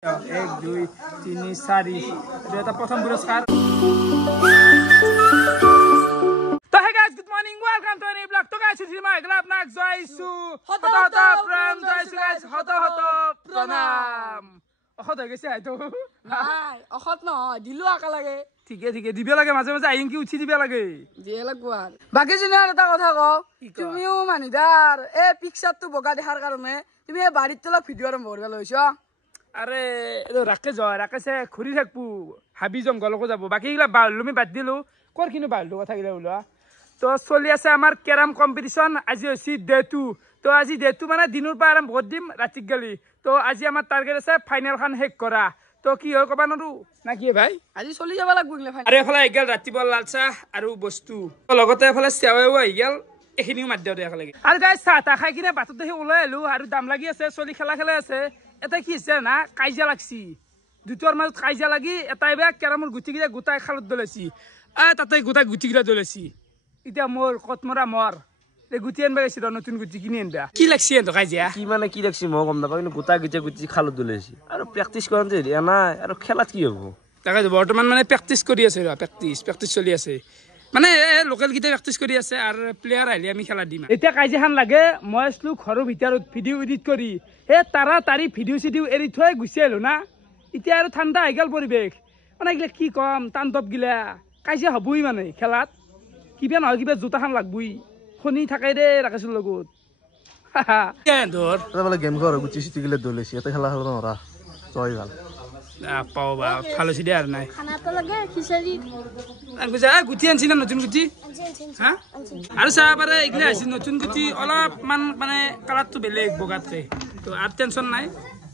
1 2 3 4 এটা প্রথম পুরস্কার তো hey guys good morning welcome to any blog তো গাইস সিনেমা এগুলা আপনাক জয়সু হত হত প্রাণ জয়সু গাইস হত হত প্রণাম অখত হয়ে গেছে আইতো নাই অখত ন দিলু আকা লাগে ঠিক আছে দিবে লাগে মাঝে মাঝে আইন কি উঠি দিবে লাগে দিয়ে লাগবো আর বাকি জনে আর এটা কথা কও তুমিও মানিদার এ পিকচার তো বগা দেখার কারণে তুমি এ বাড়ির তোলা ভিডিও আরম্ভ করবে লইছো আরে এতো রাখে যায় রাখেছে খুরি থাকবো হাবি জঙ্গলকো যাব বাকি এগুলা বালুমি বাদ দিলো কর কিনো বালু কথা গিলা ওলা তো চলি আছে আমার ক্যারাম কম্পিটিশন আজি হইছি ডে 2 তো আজি ডে 2 মানে দিনৰ পৰা আৰম্ভ কৰি দিম ৰাতি গলি তো আজি আমাৰ টাৰ্গেট আছে ফাইনাল খান শেষ কৰা তো কি হয় কবা নৰু না কি ভাই আজি চলি যাব লাগব গলে ফাইনাল আৰে এফালে এগেল ৰাতিপুৱা লালচা আৰু বস্তু লগতে এফালে সেৱাও আহিল এখিনিও মাত দিও দেখা লাগে আৰু গাইস চাহ তা খাই কিনে বাটত দেখি ওলাই আলো আৰু দাম লাগি আছে চলি খেলা খেলা আছে এটা কি আছে না কাইজা লাগছি দুটোর মাঝে কাইজা লাগি এটাই বেগ কেরামর গুটি গিরা গোটাই খালত দলেছি তাতে গোটাই গুটি গিরা দলেছি এটা মোর কতমরা মর গুটি আনবা গেছি নতুন গুটি কিনি আনবা কি লাগছি এত কাইজা কি মানে কি লাগছি মই গম নাপাওঁ কিন্তু গোটা গিটা গুটি খালত দলেছি আৰু প্ৰেক্টিস কৰতে দিয়া নাই আৰু খেলাত কি হ'ব তাকে বৰ্তমান মানে প্ৰেক্টিস কৰি আছে প্ৰেক্টিস চলি আছে মানে লোকেল গিটা প্ৰেক্টিস কৰি আছে আৰু প্লেয়াৰ আহিলে আমি খেলা দিম এতিয়া কাইজা খান লাগে মই আসলো ঘৰৰ ভিতৰত ভিডিও এডিট কৰি হে তাৰা তাৰি ভিডিও সিডিও এৰি থৈ গুছি আহিলো না এতিয়া আৰু ঠাণ্ডা আহি গেল পৰিৱেশ মানে এগিলা কি কম তাণ্ডৱ গিলা কাজিয়া হবই মানে খেলাত কিবা নহয় কিবা জোতাখান লাগবই শনি থাকে দে ৰাকেশৰ লগত ধৰ বোলে গেম ঘৰ গুটি চিটি গিলে দলেছি এটা খেলা খেলা নৰা জয় ভাল পাও বা ভাল হৈছে দে আৰু নাই খানাটো লাগে খিচৰি গুটি আনছি না নতুন গুটি হা আৰু চাহ পাৰে এগিলা আছে নতুন গুটি অলপমান মানে কালাৰটো বেলেগ বগাতকে তো আৰ টেনশন নাই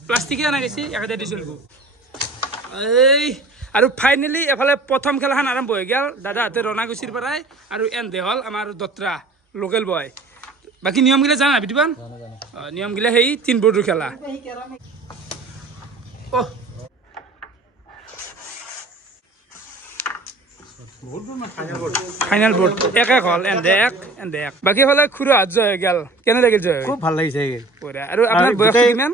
প্লাস্টিকে আনা গেছি একাদে দি চলব এই আৰু ফাইনালি এফালে প্ৰথম খেলাখন আৰম্ভ হৈ গেল দাদা হাতে ৰনাগুচিৰ পৰাই আৰু এন্দে হল আমাৰ দত্ৰা লোকেল বয় বাকি নিয়মগিলা জানা বিদিবান নিয়মগিলা সেই 3 বৰ্ডৰ খেলা ফাইনাল বোৰ্ড এক হল এন্দে এক বাকি হলে খুৰা হাত জয় গেল কেনে লাগিল জয় খুব ভাল লাগিছে পুৰা আৰু আপোনাৰ বয়স কিমান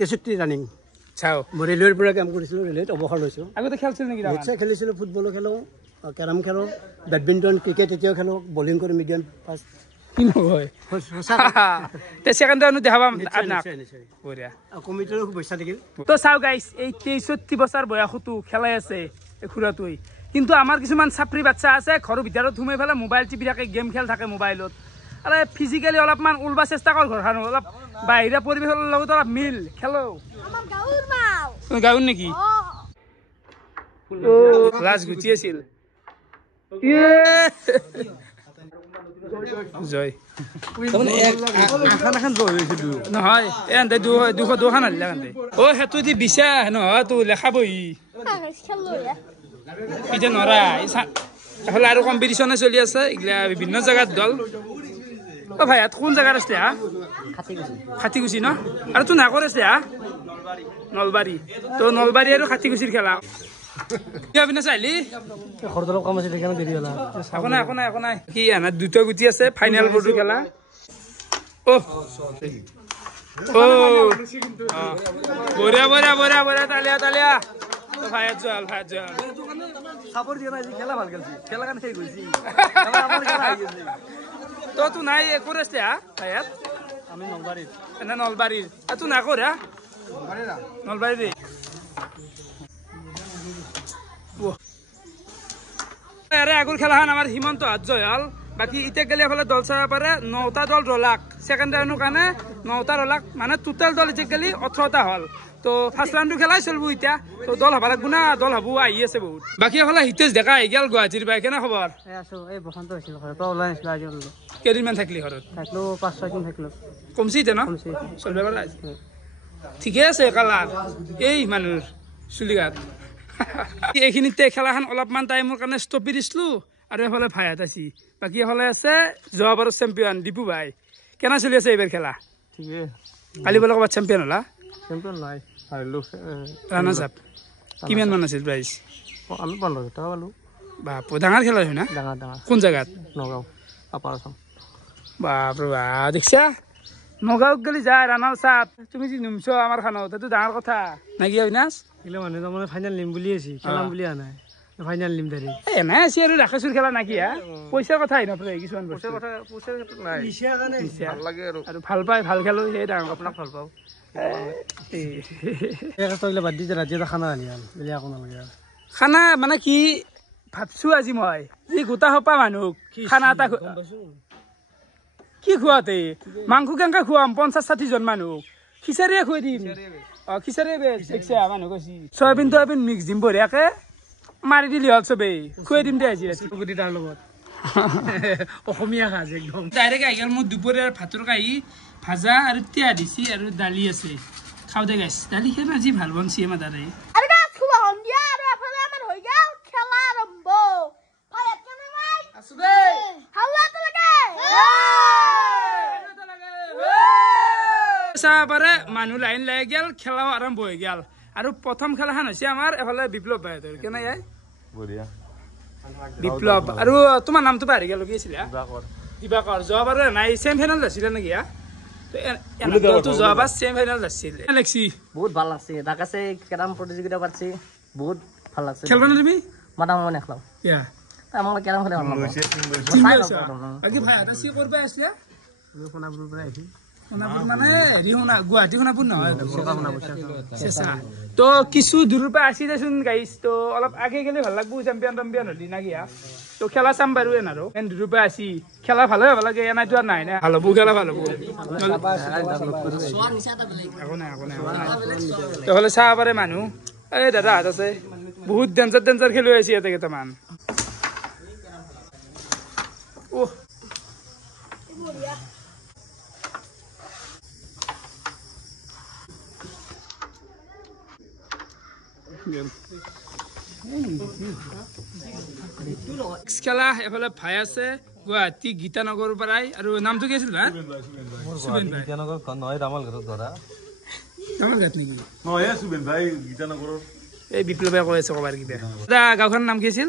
63 ৰানিং চাও মই ৰেলৱেৰ পৰা কাম কৰিছিলো ৰেলৱেত অৱসৰ লৈছো আগতে খেলছিল নেকি নিশ্চয় খেলিছিলো ফুটবলো খেলো কেৰাম খেলো বেডমিণ্টন ক্ৰিকেট এতিয়াও খেলো বলিং কৰি মিডিয়াম ফাৰ্ষ্ট কি নহয় তে সেকেন্ড ৰাউন্ড দেখাবাম আপনাক পুৰা কমিটিৰ খুব ইচ্ছা থাকিল তো চাও গাইস এই 63 বছৰ বয়সতো খেলাই আছে এই খুৰাটোই কিন্তু আমাৰ কিছুমান ছাত্ৰী বাচ্চা আছে ঘৰৰ ভিতৰত ঘুমাই ফেলে মোবাইল টিপি থাকে গেম খেল থাকে মোবাইলত আৰে ফিজিক্যালি অলপমান উলবা চেষ্টা কৰ ঘৰখান অলপ বাহিৰা পৰিবেশৰ লগত অলপ মিল খেলো আমাৰ গাউৰ মাও তুমি গাউন নেকি ও ক্লাস গুটি আছিল জয় তাৰমানে এখন জয় হৈছিল নহয় এন্তে দুশ দুখান আনিলা কান্তে ও হেতু দি বিছা নহয় তো লেখাবই এটা নৰা এফালে আৰু কম্পিটিশনে চলি আছে এগুলা বিভিন্ন জায়গাত দল ও ভাই কোন জায়গাত আছে হা খাতিগুছি ন আৰু তো নাকৰ আছে হা নলবাৰী তো নলবাৰী আৰু খাতিগুছিৰ খেলা কি আবিনা চাইলি ঘৰটো কাম আছিল সেইকাৰণে দেৰি হ'ল একো নাই কি আনা দুটা গুটি আছে ফাইনাল বৰ্ডৰ খেলা ও বঢ়িয়া তালিয়া ভাই জল সাপোর্ট দিয়া নাই খেলা ভাল খেলছি খেলা কান শেষ হৈছি তো তুই নাই করেছে হা ভাইয়াত আমি নলবাৰীত না নলবাৰীৰ তুই না কৰা নলবাৰী আৰে আগৰ খেলাখন আমাৰ হিমন্ত হাত জয় হল বাকি ইতে গেলে এফালে দল চাব পাৰে 9টা দল ৰলাক সেকেন্ড ৰাউণ্ডৰ কাৰণে 9টা ৰলাক মানে টোটাল দল ইতে গেলি 18টা হল তো ফার্স্ট রাউন্ড খেলাই চলবো ইটা তো দল হবা লাগবো না দল হবো আহি আছে বহুত বাকি এফালে হিতেশ ডেকা আহি গেল গুৱাহাটীৰ বাই কেনে খবৰ আছো এই বসন্ত হৈছিল ঘৰৰ পৰা ওলাই আহিছিলো আজি কেইদিনমান থাকলি ঘৰত থাকলো 5-6 দিন থাকলো কমছি এতিয়া ন চলবে পাৰা ঠিকে আছে কালাৰ এই মানুহৰ চুলিঘাট এইখিনিতে খেলাখন অলপমান টাইমৰ কাৰণে ষ্টপি দিছিলো আৰু এফালে ভাইহাত আছি বাকি এফালে আছে যোৱাবাৰৰ চেম্পিয়ন দীপু ভাই কেনে চলি আছে এইবাৰ খেলা ঠিকে কালি বোলে ক'ৰবাত চেম্পিয়ন হলা চেম্পিয়ন নাই হাৰিলো ৰানাৰ্ছ আপ কিমান মান আছিল প্ৰাইজ আমি 15 টাকা পালো বাপ ডাঙৰ খেলা হয় না ডাঙৰ কোন জায়গাত নগাঁও আপাৰ আসাম বাপ ৰে বাপ দেখছা নগাঁৱত গেলি যায় ৰাণাৰ চাত তুমি যি নুমছ আমাৰ খানত সেইটো ডাঙৰ কথা নাকি অবিনাশ এগুলো মানে তাৰমানে ফাইনেল নিম বুলি আছি খেলাম বুলি আহা নাই ফাইনেল নিম দাৰি এনে আছি আৰু ৰাখেচুৰ খেলা নাকি পইচাৰ কথা আহি নপৰে কিছুমান পইচাৰ ক্ষেত্ৰত নাই ভাল লাগে আৰু ভাল পাই ভাল খেলো সেই ডাঙৰ আপোনাক ভাল পাওঁ তইলে বাদ দি ৰাতি এটা খানা আনি আন বেলেগ একো নালাগে খানা মানে কি ভাবছো আজি মই যি গোটা সোপা মানুহ খানা এটা কি খোৱাতে মাংস কেনেকে খুৱাম 50-60 জন মানুহ খিচাৰিয়ে খুৱাই দিম খিচাৰিয়ে বেছ মানুহ কৈছি চয়াবিন তয়াবিন মিক্স দিম বঢ়িয়াকে মাৰি দিলি হ'ল চবেই খুৱাই দিম দে আজি ৰাতি তাৰ লগত অসমীয়া সাজ একদম ডাইৰেক্ট আহি গ'ল মোৰ দুপৰীয়াৰ ভাতৰ কাঁহী ভাজা আৰু তিয়া দিছি আৰু দালি আছে খাওঁ দে গাইছ দালি খাই আজি ভাল বনছি আমাৰ দাদাই চাহবাৰে মানুহ লাইন লাগি গেল খেলাও আৰম্ভ হৈ গেল আৰু প্ৰথম খেলাখন হৈছে আমাৰ এফালে বিপ্লৱ ভাইহঁতৰ কেনে ইয়াই বিপ্লৱ আৰু তোমাৰ নামটো পাহৰি গেল কি আছিলে দিবাকৰ যোৱাবাৰ নাই ছেমি ফাইনেল আছিলে নেকি যোৱাবাৰ ছেমি ফাইনেল আছিল লাগছি বহুত ভাল লাগছে ডাকাছে কেৰাম প্ৰতিযোগিতা পাতিছে বহুত ভাল লাগছে খেলবা না তুমি মাতা মই নেখলাও মই কেৰাম খেলে ভাল বাকী ভাই এটা চি কৰবা আছিলে সোণাপুৰৰ পৰা আহিছে সোণাপুৰ মানে হেৰি শুনা গুৱাহাটী সোণাপুৰ নহয় তো কিছু দূৰৰ পৰা আসি দেচোন গাইছ তো অলপ আগে গেলে ভাল লাগবো চেম্পিয়ন টেম্পিয়ন হলি না গিয়া তো খেলা চাম বাৰু এন আৰু এন দূৰৰ পৰা আসি খেলা ভালে হ'ব লাগে এনাইতো আৰু নাই না ভাল হ'ব খেলা ভাল হ'ব নহ'লে চাব পাৰে মানুহ এই দাদাহঁত আছে বহুত ডেঞ্জাৰ খেলুৱৈ আছে ইয়াতে কেইটামান খেলা এফালে ভাই আছে গুৱাহাটী গীতানগৰৰ পৰাই আৰু নামটো কি আছিল এই বিপ্লৱে কৈ আছে কবাৰ কিবা গাঁওখনৰ নাম কি আছিল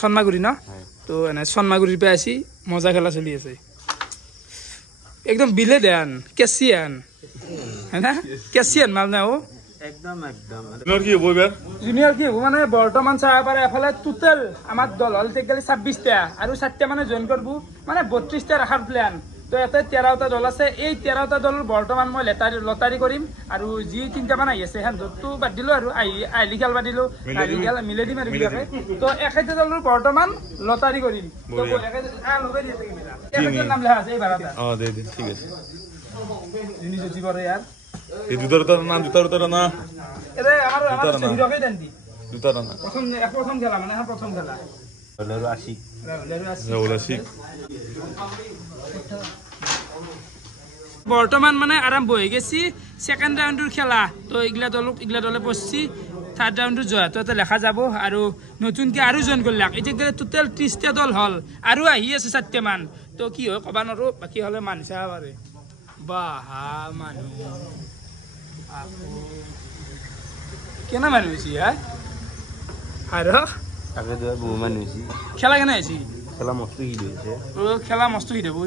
চন্মাগুৰি ন তো এনে চন্মাগুৰিৰ পৰা আছি মজা খেলা চলি আছে একদম বিলে দেন কেচিয়ান হয়না কেচিয়ান মাল না জুনিয়ৰ কি হ'ব মানে বৰ্তমান চাব পাৰে এফালে টোটেল আমাৰ দল হ'ল গেলি 26টা আৰু 4টা মানে জইন কৰব মানে 32টা ৰাখাৰ প্লেন তো ইয়াতে 13টা দল আছে এই 13টা দলৰ বৰ্তমান মই লটাৰী কৰিম আৰু যি 3টা মান আহি আছে হেনটো বাদ দিলো আৰু আইলি খেল বাদ দিলো মিলে দিম আৰু বিয়াকে তো 1টা দলৰ বৰ্তমান লটাৰী কৰিম তো নাম লেখা আছে এই বাৰটা দে ঠিক আছে যিনি যদি কৰে ইয়াৰ এই দুটার না এরে আমার হিরোকে দেন দি দুটার না প্রথম খেলা মানে প্রথম খেলা ওলারু আসি বর্তমান মানে আরম্ভ হয়ে গেছি সেকেন্ড রাউন্ডের খেলা তো ইগলা দলে পড়ছি থার্ড রাউন্ডের জয় তো লেখা যাব আৰু নতুনকে আৰু জয়েন কৰলাক এটা টোটাল 30টা দল হল আৰু আহি আছে 4টা মান তো কি হয় কবা নৰো বাকি হলে মানুহ চাব পাৰে বাহা মানুহ কেনা মানুহ হৈছে আৰু খেলা কেনে হৈছে খেলা মস্ত হিট হব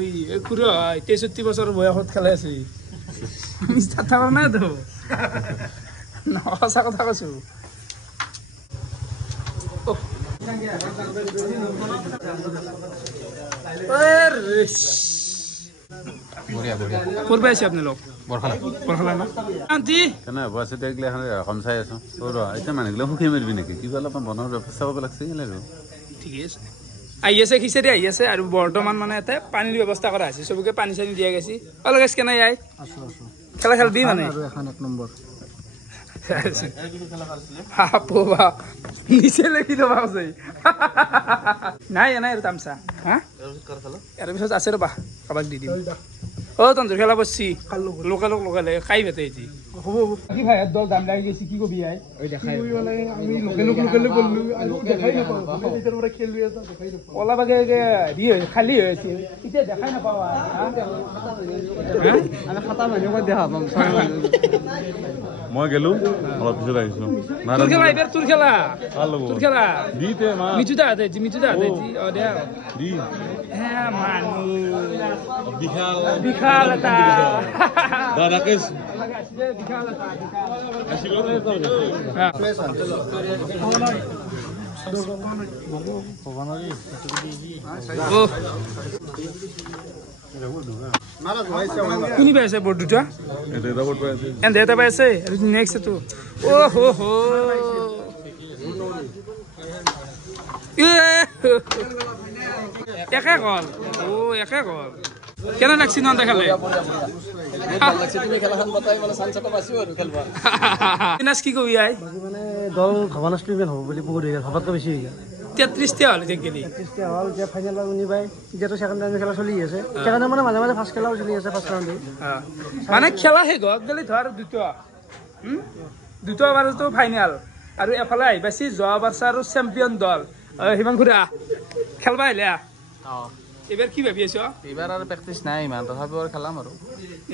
খুড়ো 63 বছৰ বয়সত খেলাই আছে মিছা থাকা নাই তো সঁচা কথা কৈছো করবে আছে আপনি লোক বরখালা না আন্টি কেনে বসে দেখলে এখন কম চাই আছো তোর এটা মানুষগুলো সুখী মারবি নাকি কিবা অলপ বনৰ ব্যৱস্থা কৰিব লাগছে ঠিক আছে আহি আছে খিচাৰি আহি আছে আৰু বৰ্তমান মানে এটা পানীৰ ব্যৱস্থা কৰা আছে সবকে পানী চানি দিয়া গৈছে অলপ গাছ কেনে আই খেলা খেলবি মানে আৰু এখন 1 নম্বৰ হাপোবা নিচে লেখি দেবা আছে নাই এনাই আৰু তামসা হা এৰ পিছত আছে ৰবা কাবাক দি দিম ও তন্ত্র খেলা বসছি লোকালে খাই ভেতে এটি কি ভাই দল দাম লাগি গেছি কি কবি আই ওই দেখাই আমি লোকালে বললু আৰু দেখাই না পাও আমি এটাৰ পৰা খেলু এটা দেখাই না ওলা বাগে দি খালি হৈছে ইতে দেখাই না পাও আমি খাতা মানুহ দেখা পাম মই গেলো অলপ পিছত আহিছো তোৰ খেলা এবাৰ তোৰ খেলা ভাল হ'ব তোৰ খেলা দিতে মা মিঠু দা দে অ দে দি হে মানু বিশাল এটা দাদাকে বিশাল এটা কোনি পাইছে বোর্ড দুটা এটা বোর্ড পাইছে এন্ড এটা পাইছে নেক্সট তো ও হো হো একা গল ও একা গল কেন লাগছি না দেখালে কি কবি আই মানে দল ভবা নাছিলো ইমান হ'ব বুলি বহুত ভবাতকৈ বেছি হৈ গ'ল 33 হল গেলি 33 হল যে ফাইনেল উনি বাই যেটো সেকেন্ড রাউন্ড খেলা চলি আছে সেকেন্ড মানে মাঝে মাঝে ফার্স্ট খেলাও চলি আছে ফার্স্ট রাউন্ডে মানে খেলা হে গল গলি ধর দুটো বাৰ তো ফাইনাল আৰু এফালে আইবাছি যোৱাবাৰ আৰু চ্যাম্পিয়ন দল হিমাংকুৰা খেলবা আহিলে এবাৰ কি ভাবি আছো এবাৰ আৰু প্ৰেক্টিচ নাই ইমান তথাপিও আৰু খেলাম আৰু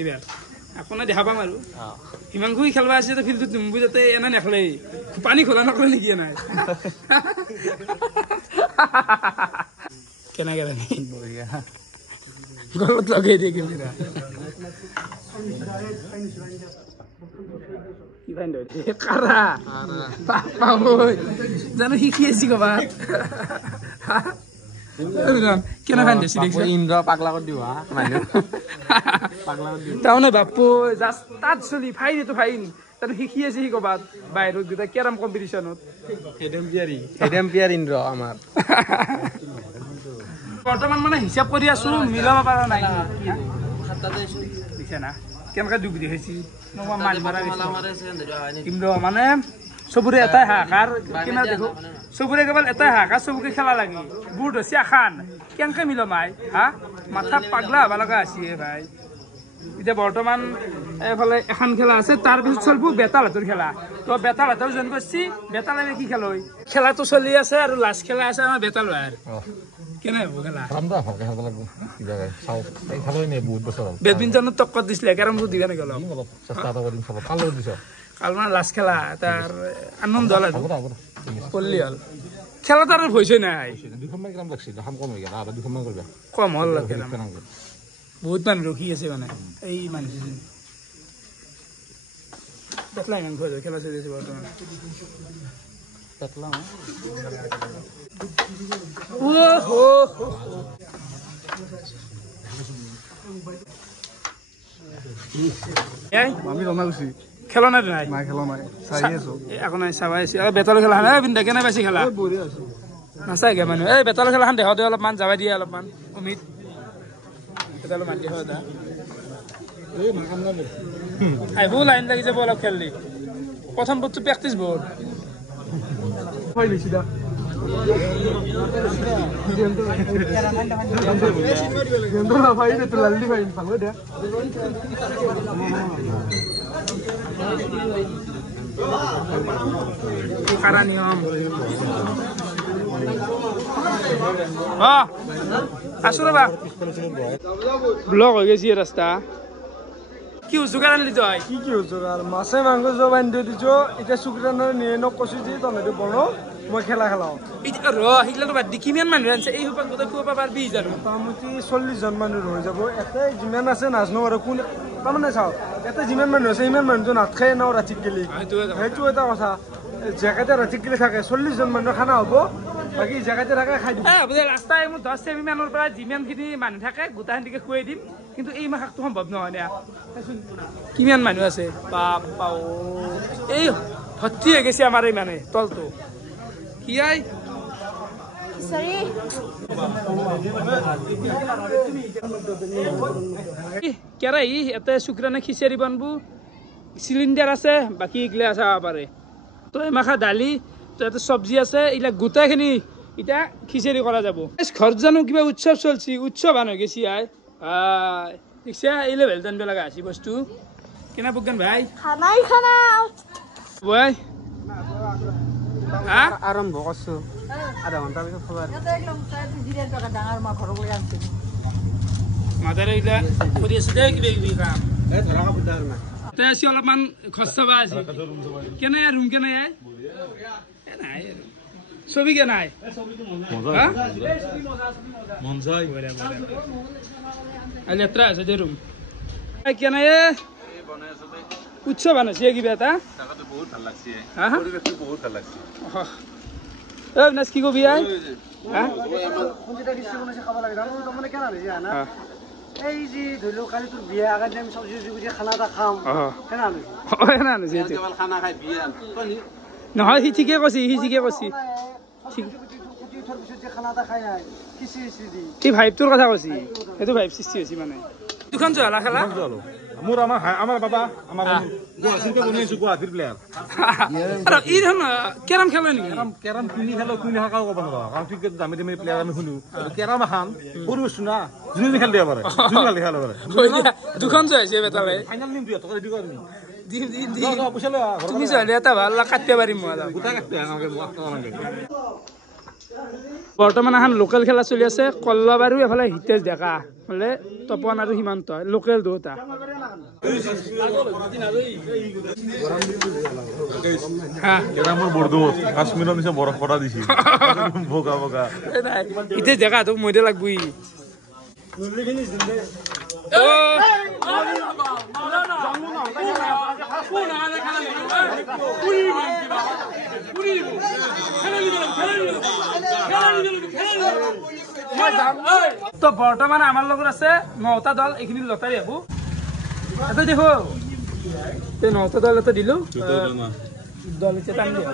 এবাৰ আপোনাৰ দেখা পাম আৰু হিমাংকু খেলবা আছে ফিল্ডত নুম্বু যাতে এনে নেখলে পানী খোলা নকৰে নেকি নাই কেনেকে গলত লগাই দিয়ে কেমেৰা কি ফাইন দে কাৰা পাপা জানো শিকি আছি কবাত কেনে ফাইন দিছি দেখছ ইন্দ্ৰ পাগলা কৰি দিও মানুহ পাগলা কৰি দিও তাওনে বাপু জাস্ট তাত চলি ফাইন তো ফাইন তানো শিকি আছে সি কবাত বাহিৰত দুটা কেৰাম কম্পিটিশনত এডেম্পিয়াৰ ইন্দ্ৰ আমাৰ বৰ্তমান মানে হিচাপ কৰি আছো মিলাব পৰা নাই দিছে না কেনেকৈ দুখ দেখাইছি নমা মাছ মাৰা কিন্তু মানে চবৰে এটাই হাহাকাৰ কেনে দেখো চবৰে কেৱল এটাই হাহাকাৰ চবকে খেলা লাগে বুট হৈছে আখান কেনেকৈ মিলমাই হা মাথা পাগলা হবা লগা আছে ভাই এতিয়া বৰ্তমান এফালে এখন খেলা আছে তাৰপিছত চলব বেতাল হাতৰ খেলা তো বেতাল হাতৰ জইন কৰিছি বেতাল কি খেল হয় খেলাটো চলি আছে আৰু লাষ্ট খেলা আছে আমাৰ বেতাল হোৱাৰ কেনে হ'ব খেলা বেডমিণ্টনত টক্কৰ দিছিলে কেৰমটো দিবা নেকি অলপ কাল মানে লাষ্ট খেলা তাৰ আনন্দ হল আৰু পল্লি হল খেলাটো আৰু ভয়ছে নাই কম হল বহুত মানুহ ৰখি আছে মানে এই মানুহজন পেটলা ইমান ভয় খেলা চলি আছে বৰ্তমান পেটলা খেলা নাই নাই খেলা নাই একো নাই চাবাই আছো বেতালৰ খেলা নাই পিন্ধা কেনে পাইছে খেলা নাচাইগে মানুহ এই বেতালৰ খেলাখন দেখাও দে অলপমান যাবাই দিয়ে অলপমান অমিত বেতালৰ মান দেখাও দা আহিবও লাইন লাগি যাব অলপ খেললি প্ৰথম বস্তু প্ৰেক্টিচ বহুত হয় লিখি দা কাৰা নিয়ম আছো ৰবা ব্লক হৈ গেছি ৰাস্তা কি যোগাৰ আনলি তই কি যোগাৰ মাছে মাংস জব আনি দিছো এতিয়া চুকৰানৰ নিয়নক কৈছো যে তহঁতে বনো মই খেলা খেলাও সেইগিলাটো বাদ দি কিমান মানুহ আনিছে এই সোপাত গোটেই খুৱাব পাৰবি জানো মোটামুটি 40 জন মানুহ হৈ যাব এতে যিমান আছে নাজনো আৰু কোন তাৰমানে চাও এতে যিমান মানুহ আছে ইমান মানুহটো নাট খাই নাও ৰাতি গেলি সেইটো এটা কথা জেগাতে ৰাতি গেলি থাকে 40 জন মানুহ খানা হ'ব বাকি জেগাতে থাকে খাই দিব ৰাস্তা মোৰ 10 সেমি মানৰ পৰা যিমানখিনি মানুহ থাকে গোটাখিনিকে খুৱাই দিম কিন্তু এই মাহটো সম্ভৱ নহয় না কিমান মানুহ আছে বাপ পাও এই ভৰ্তি হৈ গৈছে আমাৰ এই মানে তলটো কি আই কেৰাহী এটা শুক্ৰানে খিচাৰি বানবো চিলিণ্ডাৰ আছে বাকী এইগিলা চাব পাৰে তো এমাখা দালি তো এটা চব্জি আছে এইগিলা গোটাইখিনি এতিয়া খিচাৰি কৰা যাব ঘৰত জানো কিবা উৎসৱ চলছি উৎসৱ আন হৈ গেছি আই ঠিকছে এই লেভেল জানিব লগা আছে বস্তু কেনে বুকগান ভাই খানাই খানা ভাই আৰম্ভ কৰছো আধা ঘণ্টাৰ পিছত খবৰ মাদাৰে এইগিলা কৰি আছে দে কিবা কিবি কাম তাতে আছি অলপমান খৰচাবা আছে কেনে ৰুম কেনে নাই ছবি কে নাই লেতেৰা আছে দে ৰুম কেনে উৎসৱ আনিছে কিবা এটা বহুত ভাল লাগছে বহুত ভাল লাগছে নাচ কি কবি এই যে ধৰি লওক কালি তোৰ বিয়া আগে আমি চব্জি চব্জি খানা এটা খাম খানা খাই বিয়া নহয় সি ঠিকে কৈছি সি ভাইবটোৰ কথা কৈছি সেইটো ভাইব সৃষ্টি হৈছে মানে দুখন জলা খেলা মোৰ আমাৰ বাবা আমাৰ গুৱাহাটীতে বনাইছো গুৱাহাটীৰ প্লেয়াৰ ই ধৰণ কেৰম খেলে নেকি কেৰম কিনি খেলো কিনি খাও ক'ব নোৱাৰো কাৰণ ক্ৰিকেট দামী দামী প্লেয়াৰ আমি শুনো কেৰম এখন সৰু বস্তু না যোনে খেল দিব পাৰে খেলিব পাৰে দুখন চাইছে বেটালে ফাইনেল নিম দুই টকা ৰেডি কৰি তুমি চাইলে এটা ভাল কাটিব পাৰিম মই গোটা কাটতে বৰ্তমান এখন লোকেল খেলা চলি আছে কল্লবাৰু এফালে হিতেশ ডেকা বোলে তপন আৰু সীমান্ত লোকেল দুটা কেৰামৰ বৰদো কাশ্মীৰৰ নিচিনা বৰফ পৰা দিছে বগা বগা হিতেশ ডেকা তোক মইদে লাগবই তো বৰ্তমান আমাৰ লগত আছে 9টা দল এইখিনি লটাৰী হব এটা দেখো এই 9টা দল এটা দিলো দল এটা টান দিয়া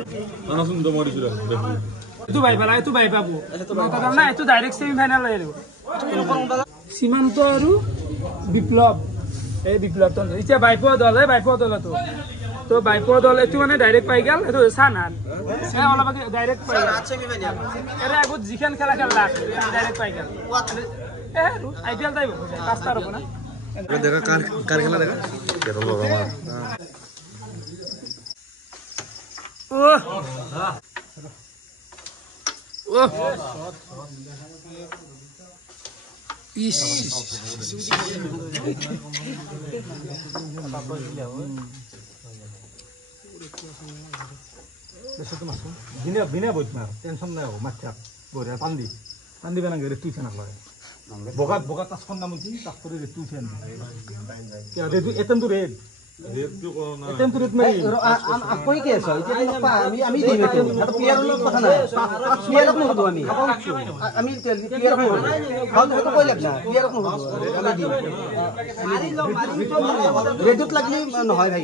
এইটো ভাই পালা এইটো ভাই পাবো 9টা দল না এইটো ডাইৰেক্ট সেমি ফাইনাল আহিব সীমান্ত আৰু বিপ্লৱ এই বিপ্লৱ তো এতিয়া বাইপোৱা দলটো তো বাইপোৱা দল এইটো মানে ডাইৰেক্ট পাই গেল এইটো সানান অলপ ডাইৰেক্ট পাই গেল এৰে আগত যিখন খেলা খেললা ডাইৰেক্ট পাই গেল আইপিএল টাইপ পাঁচটাৰ হ'ব না দেখা কাৰ খেলা দেখা কেৰম লগা বিনা বৈঠমাৰ টেনশ্যন নাই হ'ব মাছ বঢ়িয়া পান্দি বেনাগে ৰেটু উঠে নালাগে বগা তাচখন নাম কি তাচ কৰি ৰেটু উঠে ৰেটু এটেমটো ৰেড এটেমটো ৰেড মাৰি কৈ কি আছ আমি দিম এটা প্লেয়াৰৰ লগত কথা নাই প্লেয়াৰক নুসুধো আমি প্লেয়াৰক নুসুধো সেইটো কৈ লাগ না প্লেয়াৰক নুসুধো আমি দিম ৰেডত লাগলি নহয় ভাই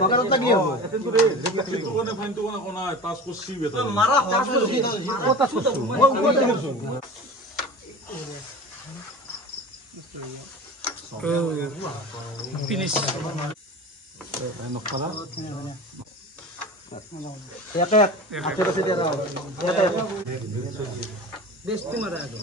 বগাৰত লাগলি হ'ব এটেমটো ৰেড ৰেটু কোনে ফাইনটো কোনে নাই টাচ কৰছি বেটা মাৰা টাচ কৰছি finish নকলা এক হাতে পাছে দিয়া দাও বেস্তি মাৰা আগে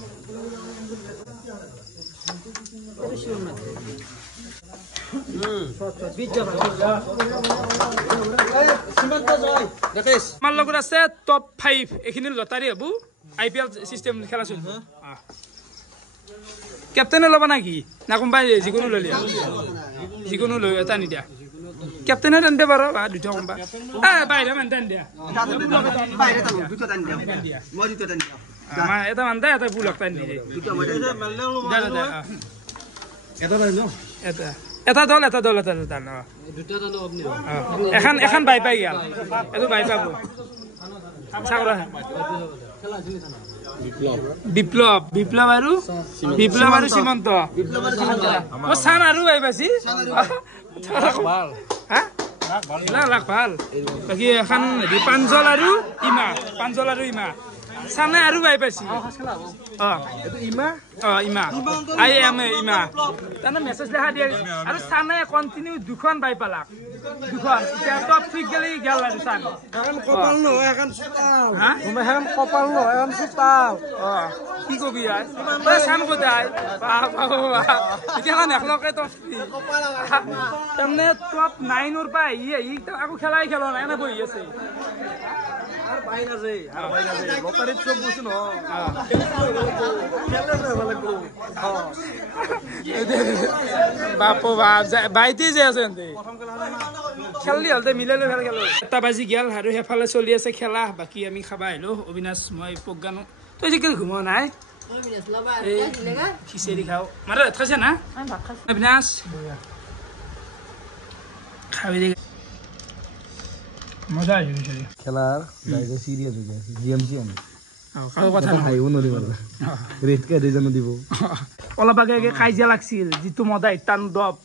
আমাৰ লগত আছে টপ 5 এইখিনি লটাৰী হ'ব আইপিএল সিস্টেম খেলা চলিব কেপ্টেনে ল'বা নাকি না কোনোবাই যিকোনো ললি যিকোনো লৈ এটা নিদিয়া কেপ্টেনে টান দিব পাৰ বা দুটা কোনোবা বাহিৰে মান টান দিয়া আমাৰ এটা মান দে এটা বুলক টান দিয়ে এটা দল এখন বাই পাই গেল এইটো বাই পাব বিপ্লৱ আৰু সীমন্ত চান আৰু বাই পাইছি লাখ ভাল বাকী এখন পাঞ্জল আৰু ইমা চানে আৰু বাই পাইছি ইমা তাৰমানে মেছেজ লেখা দিয়ে আৰু চানে কণ্টিনিউ দুখন বাই পালাক দুখন এতিয়া টপ 3 গেলি গেল আৰু চান এখন কপাল নহয় এখন চোতাল হা এখন কপাল নহয় এখন চোতাল কি কবি আই তই চান কোথায় এতিয়া নেখলকে টপ 3 তাৰমানে টপ 9 ৰ পৰা আহি আকৌ খেলাই খেলা নাই না বহি আছে আর বাইন আছে লটারিত সব বুঝছ ন খেলে যাব লাগবো বাপো বাপ বাইতে যে আছে খেললি হলতে মিলাইলৈ ভাল খেলো 7 বাজি গেল আৰু হেফালে চলি আছে খেলা বাকি আমি খাবা আহিলো অবিনাশ মই পগানো তই যে কেলে ঘুমা নাই খিচেৰি খাও মাৰে খাইছে না অবিনাশ খাবি দে মজা আহিছে খেলাৰ লাইক সিৰিয়াস হয়ে যায় জিএমসি আমি কাৰো কথা হাইও নদিব রেড কার্ড এজন দিব অলপ আগে কাজিয়া লাগছিল যিটো মজা ইটান দব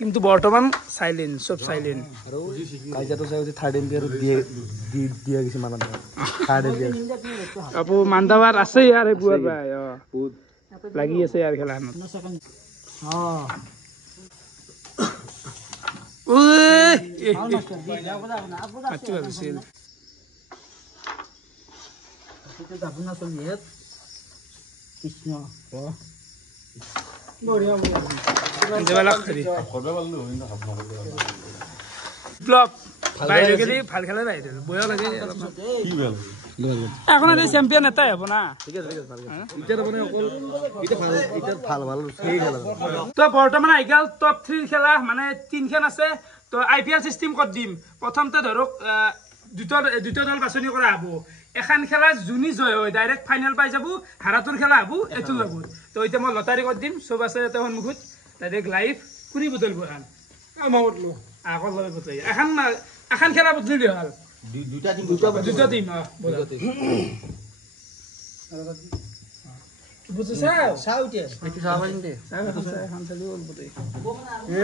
কিন্তু বৰ্তমান সাইলেন্ট সব সাইলেন্ট আৰু কাইজাটো চাই থাৰ্ড এম্পিয়াৰ দিয়া গেছে মানা থাৰ্ড এম্পিয়াৰ আপু মান্দাবাৰ আছে ইয়াৰ বুৱাৰ ভাই লাগি আছে ইয়াৰ খেলাখনত ভাল খেলে বাইরে বয়া লাগে এখন চেম্পিয়ন এটাই হব না তো বর্তমানে আইগাল টপ 3 খেলা মানে 3 খান আছে তো আইপিএল সিস্টেম কত দিম প্রথমতে ধরক দুটো দল বাছনি করা হবো এখন খেলা জুনি জয় হয় ডাইরেক্ট ফাইনাল পাই যাব হারাতুর খেলা হবো এটু যাব তো এটা মই লটারি কত দিম সব আছে এটা সন্মুখত ডাইরেক্ট লাইভ কুনি বদল বহান মামতলো আগত লবে বদলাই এখন খেলা বদলি হল দুটা টিম বুঝছ সাউতে কি সাবাইন দে এখন চলি বল বতে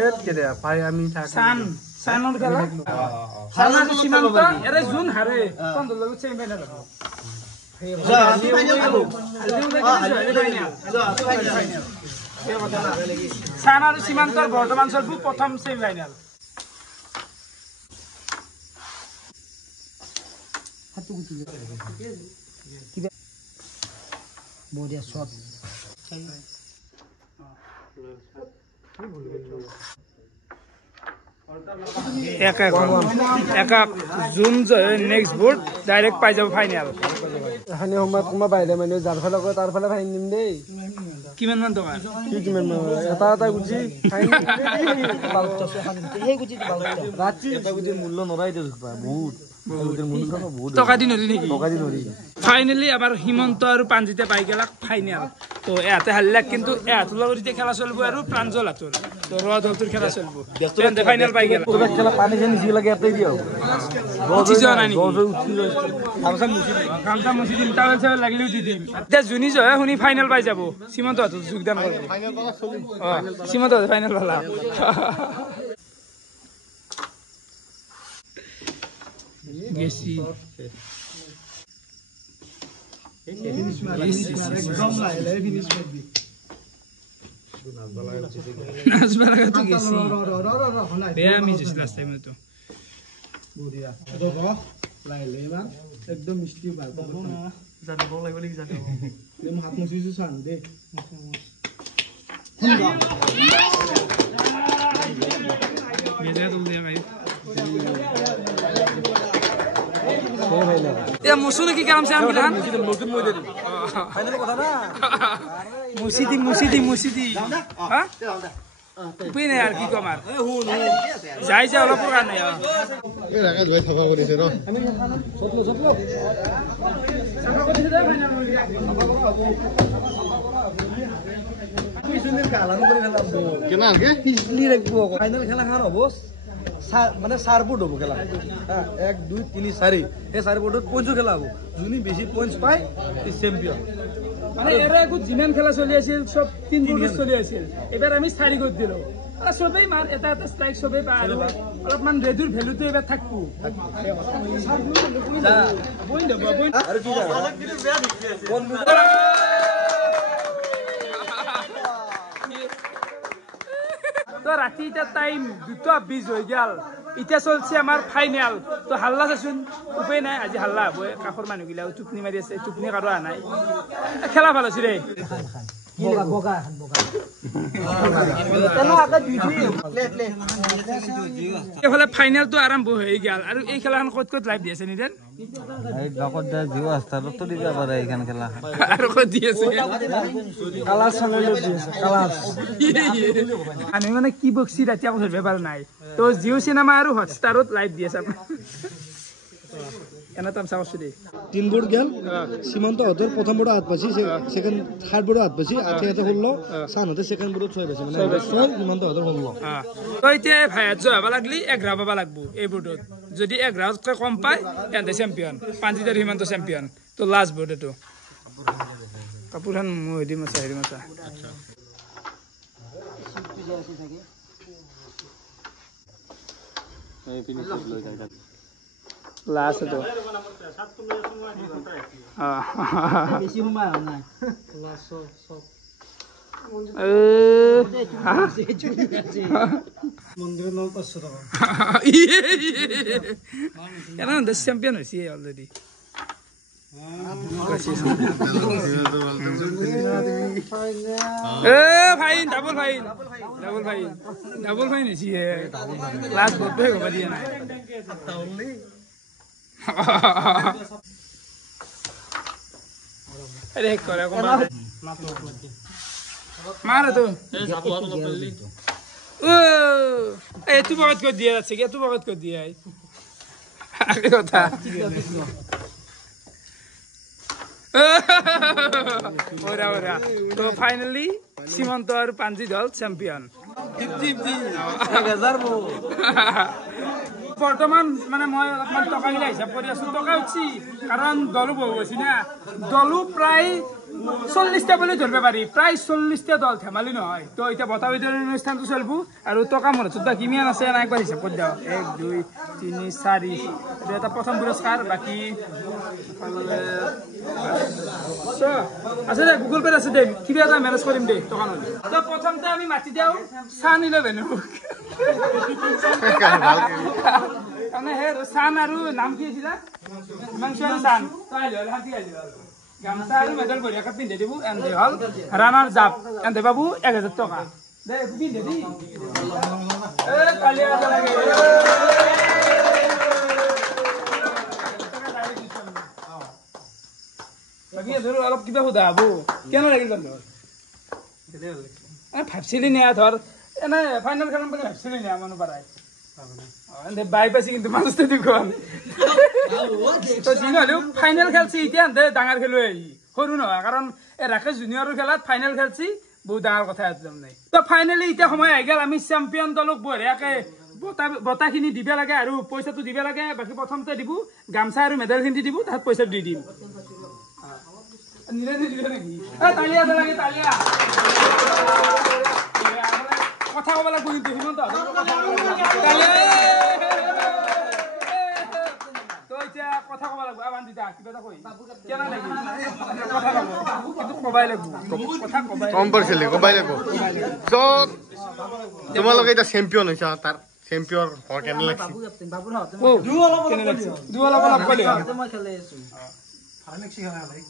এত কেদে পাই আমি থাক সানর খেলা সানর সীমান্ত এরে জুন হারে কোন দল লগে সেমিফাইনাল হবে সানর সীমান্তর বর্তমান চলবো প্রথম সেমিফাইনাল বঢ়িয়া শট এক জুন নেক্সট বোর্ড ডাইরেক্ট পাই যাব ফাইনাল এখানে সময়ত কোনোবা বাইরে মানে যার ফলে কয় তার ফলে ফাইন দিম দেই কিমান মান টকা কি কিমান এটা এটা গুজি ফাইন সেই গুজি রাতি এটা বুঝি মূল্য নৰাই দে বহুত টকা দি নৰি নেকি ফাইনালি আবাৰ হিমন্ত আৰু পাঞ্জিতে পাই গেলাক ফাইনাল তো এতে হাল্লাক কিন্তু এত লগতে খেলা চলবো আৰু প্ৰাঞ্জল আতুৰ তো ৰদ হলতুৰ খেলা চলবো তেন্তে ফাইনাল পাই গেল খেলা পানী যেন নিচি লাগে এটাই দিও উঠি যোৱা নাই নেকি গামছা মুচি দিম টাৱেল চাৱেল লাগিলেও দি দিম এতিয়া জুনি জয় শুনি ফাইনাল পাই যাব সীমন্ত হাতত যোগদান কৰিব সীমন্ত ফাইনাল পালা গেছি নাচবালাগাতো গেছি বেয়া মিছিস লাস্ট টাইম তো বঢ়িয়া লাইলে ইমান একদম মিষ্টি ভাল জানিব লাগিব নেকি জানিব মই হাত মুচিছো চান দে বেজা তুল দে ভাই এ মুসু নাকি কাম সে আমি লান নতুন মই দে ফাইনাল কথা না মুসিদি হ্যাঁ পিনে আর কি কমার যাই যা অলপ কার নাই এ রাখা ধুই থাকা কৰিছে ৰ আমি সতলো সাফা কৰিছে দে ফাইনাল বলি পিছনের কালান করে খেলা কেন আগে পিছলি রাখবো ফাইনাল খেলা খার হবো মানে সারবোর্ড হবো খেলা হ্যাঁ 1 2 3 4 এই সারবোর্ডত পয়েন্টও খেলা হবো যোনি বেশি পয়েন্টস পায় ই চ্যাম্পিয়ন মানে এরা একটু জিমান খেলা চলি আছিল সব 3 বোর্ড চলি আছিল এবাৰ আমি 4 গত দিলো আৰ সবেই মাৰ এটা এটা স্ট্ৰাইক সবেই পায় আৰু অলপমান ৰেডুৰ ভ্যালুটো এবাৰ থাকবো বইন দে বইন আৰু কি জানা কোন তো ৰাতি এতিয়া টাইম 2:20 হৈ গেল এতিয়া চলছে আমাৰ ফাইনেল তো হাল্লা চাচোন উপায় নাই আজি হাল্লা হ'ব কাষৰ মানুহগিলাও টোপনি মাৰি আছে টোপনি কাৰো আহা নাই খেলা ভাল হৈছে ৰে এইফালে ফাইনেলটো আৰম্ভ হৈ গেল আৰু এই খেলাখন ক'ত ক'ত লাইভ দি আছে নিদেন আৰু ক'ত দি আছে আমি মানে কি বক্সি ৰাতি আকৌ ধৰিব পৰা নাই তো জিঅ' চিনেমা আৰু হটষ্টাৰত লাইভ দি আছে এনে তাম চাওছো দেই 3 বোৰ্ড গেল সীমান্ত হতৰ প্ৰথম বোৰ্ড 8 পাছি সেকেন্ড থার্ড বোর্ড 8 পাছি 8 16 সানতে সেকেন্ড বোর্ড 6 পাছি মানে 6 সীমান্ত হতৰ 16 তো এতিয়া ভাইয়াত যাব লাগলি 11 পাবা লাগবো এই বোর্ডত যদি 11 কৈ কম পায় তেন্তে চ্যাম্পিয়ন 5 ৰ সীমান্ত চ্যাম্পিয়ন তো লাস্ট বোৰ্ড এটো কাপুৰখন মই দিম চাইৰি মাছা এই ফিনিশ লৈ যায় লাস্ট তো বেশি হুমা নাই লাস্ট সব মন্দিরের নাম 500 টাকা কেন দ্য চ্যাম্পিয়ন হইছে অলরেডি ফাইন ডাবল ফাইন হইছে লাস্ট বলতে হবে দিয়া না अरे करे को मारे तो ओ ए तू बहुत को दिया আছে কি तू बहुत को दिया है আগে কথা ওরা ওরা তো ফাইনালি সীমান্ত আর পাঞ্জি দল চ্যাম্পিয়ন বর্তমান মানে মই অলপমান টকা গিলা হিসাব কৰি আছো টকা উঠছি কাৰণ দলু বহু আছে না দলু প্ৰায় 40টা বলে ধরবে পারি প্রায় 40টা দল ধেমালি নহয় তো এটা বতা বিতরণ অনুষ্ঠানটো চলবো আৰু টকা মোৰ চুটা কিমান আছে না একবাৰ হিসাব কৰি দাও 1 2 3 4 এটা প্ৰথম পুৰস্কাৰ বাকি আছে গুগল পে আছে দে কিবা এটা মেনেজ কৰিম দে টকা নলি তো প্ৰথমতে আমি মাতি দিও সান 11 মানে হে সান আৰু নাম কি আছিল মাংসৰ সান তাই লৈ হাতি আহিল গামছা আৰু মেডেল বঢ়িয়াকে পিন্ধে দিব এন্দে হল রানার জাপ এন্দে বাবু 1000 টাকা দে পিন্ধে দি এ কালিয়া লাগে বাকি ধর অলপ কিবা হুদা হবো কেন লাগিল ধর এ ভাবছিলি না ধর এনে ফাইনাল খেলাম বলে ভাবছিলি না মন পারাই এন্দে বাই পাছি কিন্তু মানুষতে দিব তো জিনলো ফাইনাল খেলছি ইতিয়া এন্দে ডাঙৰ খেলুৱৈ সৰু নহয় কাৰণ এ ৰাকেশ জুনিয়ৰৰ খেলাত ফাইনাল খেলছি বহুত ডাঙৰ কথা একদম নাই তো ফাইনালি ইতিয়া সময় আহি গেল আমি চ্যাম্পিয়ন দলক বঢ়িয়াকে বতাখিনি দিবে লাগে আৰু পইচাটো দিবে লাগে বাকি প্ৰথমতে দিব গামছা আৰু মেডেল খিনি দিব তাত পইচা দি দিম নিলে দিলে নেকি এ তালিয়া লাগে তালিয়া কথা কব লাগব কিন্তু হিমন্ত তালিয়া কথা কব লাগব আবান দিতা কিবা এটা কই কেনা লাগি কথা কব কিন্তু কবাই লাগব কথা কবাই কম পৰছিলে কবাই লাগব সো তোমালোকে এটা চ্যাম্পিয়ন হৈছা তাৰ চ্যাম্পিয়ন হৰ কেনে লাগছি বাবু হতে দুঅলপ কলে মই খেলে আছো ফাৰ্মেক্সি খেলা ভাই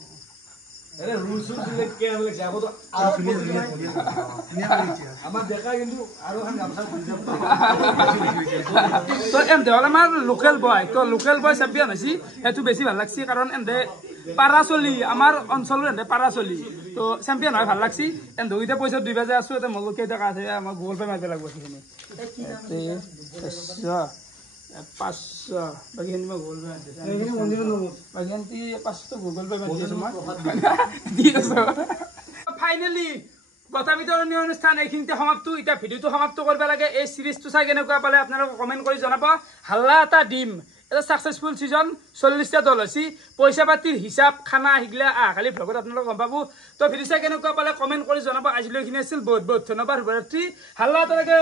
আরে রুলস দিলে কে বলে যাব তো আমার দেখা কিন্তু আরো খান গামছা তো এম দেওয়াল আমার লোকাল বয় তো লোকাল বয় চ্যাম্পিয়ন হইছি এটো বেশি ভাল লাগছি কারণ এন্দে পারাচলি আমার অঞ্চলৰ এন্দে পারাচলি তো চ্যাম্পিয়ন হয় ভাল লাগছি এন দুইটা পয়সা দুই বাজে আছো এটা মল কেই টাকা আছে আমার গুগল পে মারতে লাগব সেখানে এতে 500 বাকি হিন্দি में गोल में এই মন্দিরের নাম বাকি হিন্দি 500 গুগল পে মারতে সময় দিয়েছো ফাইনালি কথা বিতৰণী অনুষ্ঠান এইখিনিতে সমাপ্ত এটা ভিডিওটো সমাপ্ত কৰিব লাগে এই সিৰিজটো চাই কেনেকুৱা পালে আপোনালোক কমেন্ট কৰি জনাব হাল্লা এটা দিম এটা সাকসেসফুল সিজন 40টা দল আছে পইচা পাতিৰ হিসাব খানা হিগলা খালি ভ্লগত আপোনালোক গম পাবো তো ভিডিও চাই কেনেকুৱা পালে কমেন্ট কৰি জনাব আজিলৈখিনি আছিল বহুত বহুত ধন্যবাদ শুভৰাত্ৰি হাল্লা এটা লাগে